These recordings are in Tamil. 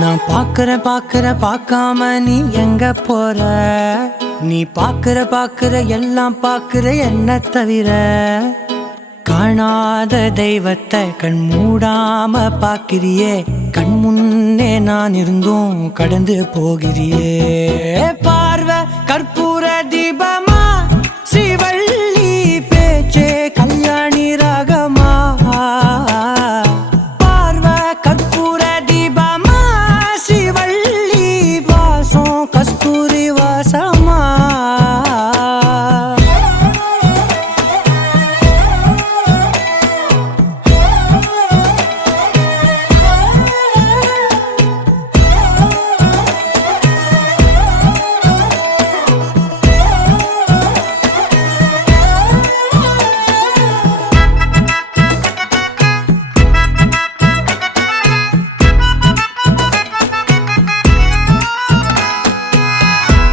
நான் பார்க்காம நீ எங்க போற? நீ பார்க்கிற எல்லாம் பார்க்கிற என்ன தவிர. காணாத தெய்வத்தை கண் மூடாம பார்க்கிறியே, கண் முன்னே நான் இருந்தும் கடந்து போகிறியே. பார்வை கற்பூர தீபமா, ஸ்ரீவள்ளி பேச்சே கல்யாணி ராகமா. பார்வை கற்பூர தீபமா, ஸ்ரீவள்ளி வாசம் கஸ்தூரி வாசமா.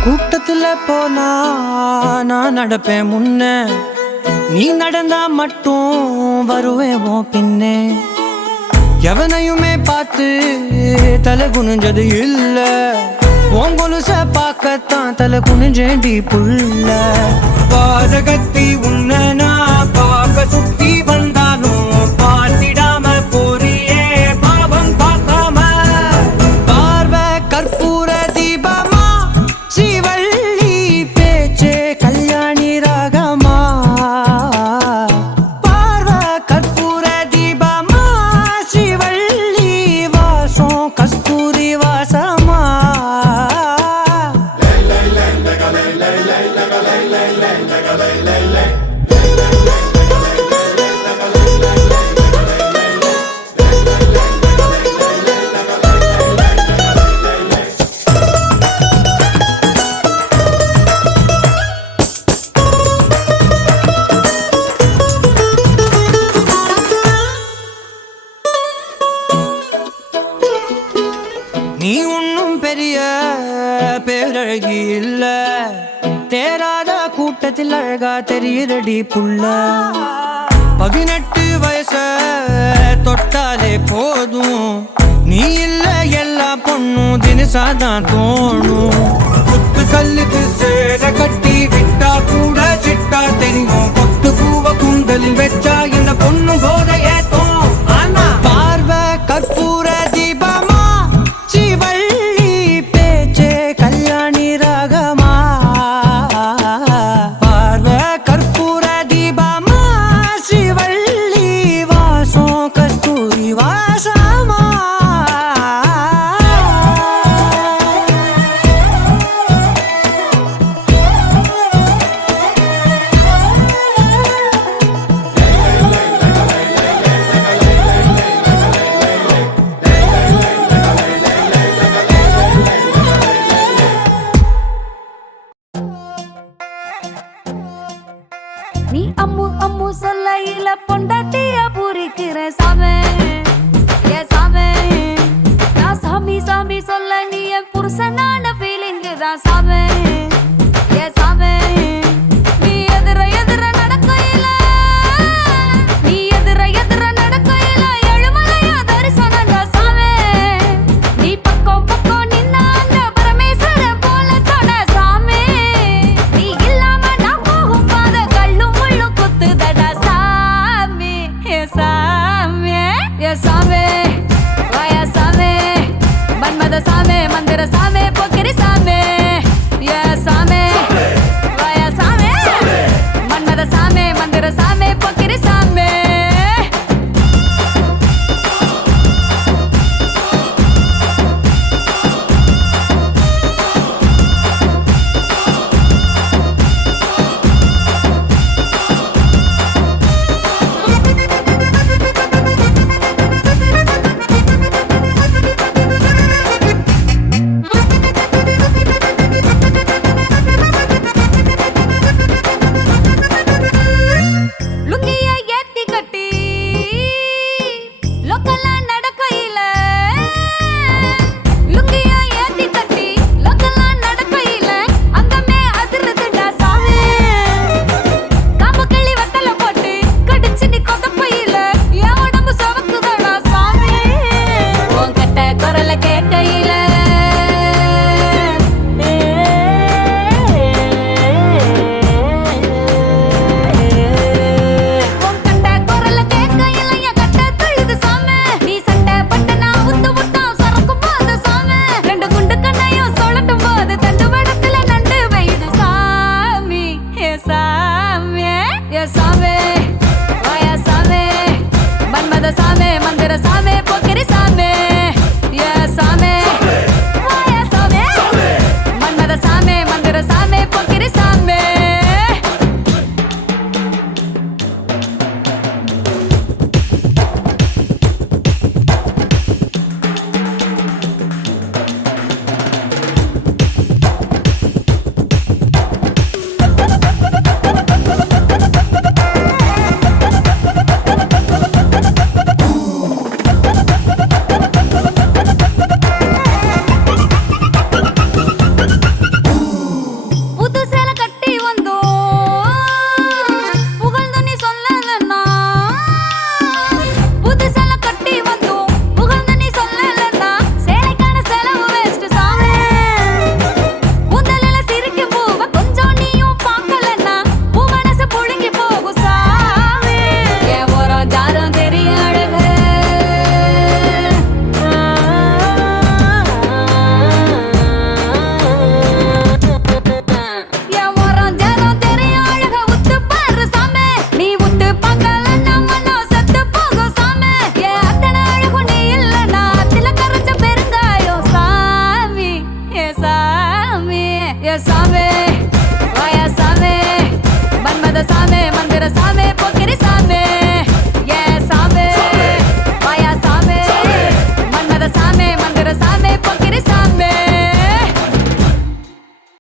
கூட்டத்துல போனா நான் நடப்பேன் முன்ன, நீ நடந்தா மட்டும் வருவேன் உன் பின்னே. எவனையுமே பார்த்து தலை குனிஞ்சது இல்ல, உன் கொலுச பார்க்கத்தான் தலை குனிஞ்சேண்டி புள்ள. பாதகத்தி உன்ன நான் பார்க்க சுத்தி வந்தாலும் பார்த்திடாம போறியே பாவம் பார்க்காம. பார்வை கற்பூர தீபமா, ஸ்ரீவள்ளி பேச்சே கல்யாணி ராகமா. பார்வை கற்பூர தீபமா, ஸ்ரீவள்ளி வாசம் கஸ்தூரி வாசமா. நீ ஒன்னும் பெரிய பேரழகி இல்ல, தேராத கூட்டத்தில் அழகா தெரியுறடி புள்ள. 18 வயச தொட்டாலே போதும், நீ இல்ல எல்லா பொண்ணும் தினசாதான் தோணும். குத்து கல்லுக்கு சேர கட்டி விட்டா கூட சிட்டா தெரியும், கொத்து பூவ குந்தலில் வச்சா இந்த பொண்ணும் போத ஏத்தோம். ஆனா பார்வை கற்பூர தீபமா, ஸ்ரீவள்ளி பேச்சே கல்யாணி ராகமா. பார்வை கற்பூர தீபமா, ஸ்ரீவள்ளி வாசம் கஸ்தூரி வாசமா. நீ அம்மு அம்மு சொல்லையில பொண்டாட்டிய பூரிக்கிற சாமே, ஏ சாமே. நான் சாமி சாமி சொல்ல நீ என் புருஷனான ஃபீலிங்கு தான் சாமே, ஏ சாமே. நீ எதிர எதிர நடக்கையில, நீ எதிர எதிர நடக்கையில எழுமலையா தரிசனண்டா சாமே. நீ பக்கம் பக்கம் நின்ன அந்த பரமேஸ்வர போல தொட சாமே. நீ இல்லாம நான் போகும் பாத கல்லும் முள்ளு குத்துதடா சாமி, ஏ சாமி, ஏ சாமி. வாயா சாமி, மன்மத சாமி, மந்திர சாமி, பொக்கிரி சாமி, ஏ சாமி. வாயா சாமி, மன்மத சாமி, மந்திர சாமி, பொக்கிரி சாமி. லுங்கிய ஏத்தி கட்டி சாமி